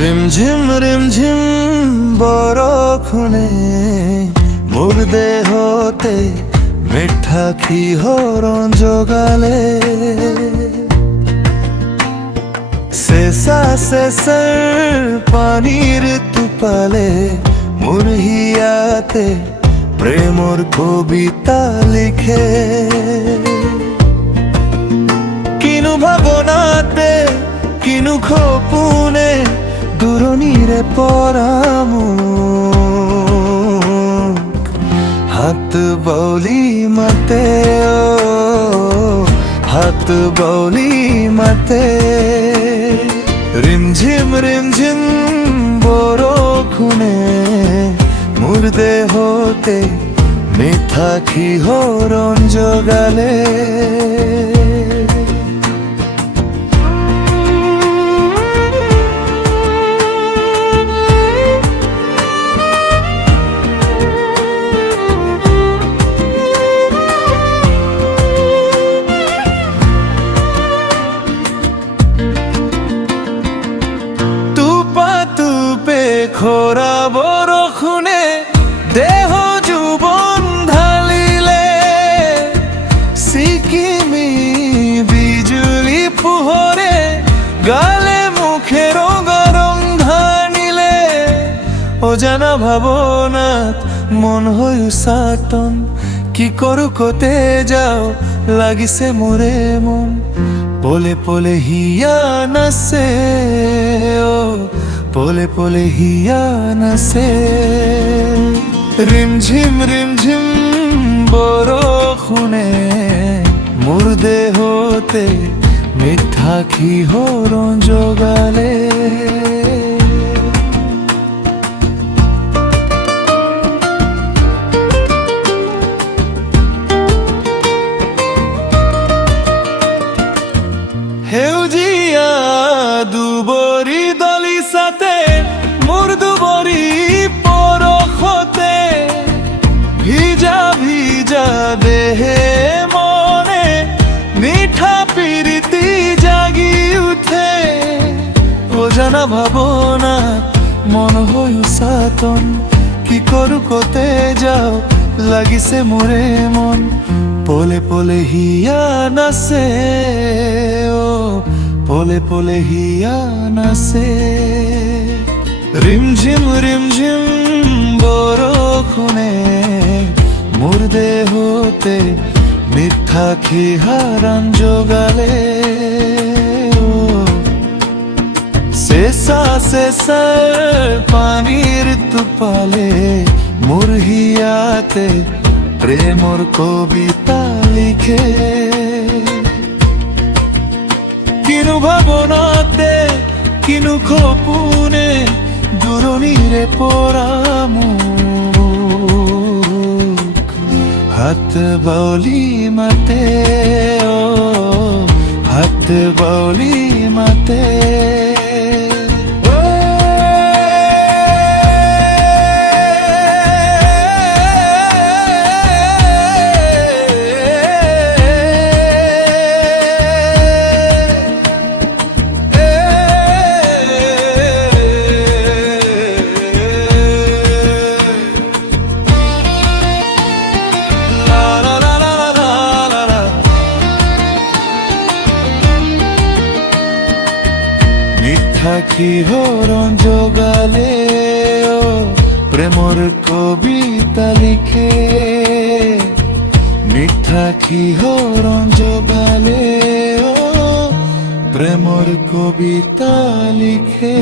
রিমঝিম বরখুনে মোর দেহতে মিঠা খিহরণ জগালে শেষার পানির তুপালে মোর হিয়াতে প্রেমর কবিতা লিখে কিনু ভাবনাতে কিনু খোপুনে দূরনীরে পরামু হাত বৌলি মতে হাত বৌলি মতে রিমঝিম বরখুনে মোর দেহতে মিঠা খিহরণ জগালে খোরা বরখুনে দেহ যুবন ঢালিলে সিকিমি বিজুলি পোহরে গালে মুখে রঙা রং ঢানিলে অজানা ভাবনাত মন হইউ সাটন কি করু কতে যাও লাগিছে মোরে মন পলে পলে হিয়া নাচে ও পলে পলে হিয়া নাচে রিমঝিম বরখুনে মোর দেহতে মিঠা খিহরণ জগালে হেউজিয়া দুবরি দলি সাথে মোর দুবরি পরখতে ভিজা ভিজা দেহে মনে মিঠা পিরিতি জাগি উঠে অজানা ভাবনা মন হইউ সাতন কি করু কতে যাও লাগিছে মোরে মন পলে পলে হিয়া নাচে ও পলে পলে হিয়া নাচে রিমঝিম বরখুনে মোর দেহতে মিঠা খিহরণ জগালে শেষার পানির তুপালে মোর হিয়াতে প্রেমর কবিতা লিখে কিনু ভাবনাতে কিনু খোপুনে দূরনীরে পরামু হাত বৌলি মতে ও হাত বৌলি মতে মিঠা খিহরণ জগালে ও প্রেমর কবিতা লিখে মিঠা খিহরণ জগালে ও প্রেমর কবিতা লিখে।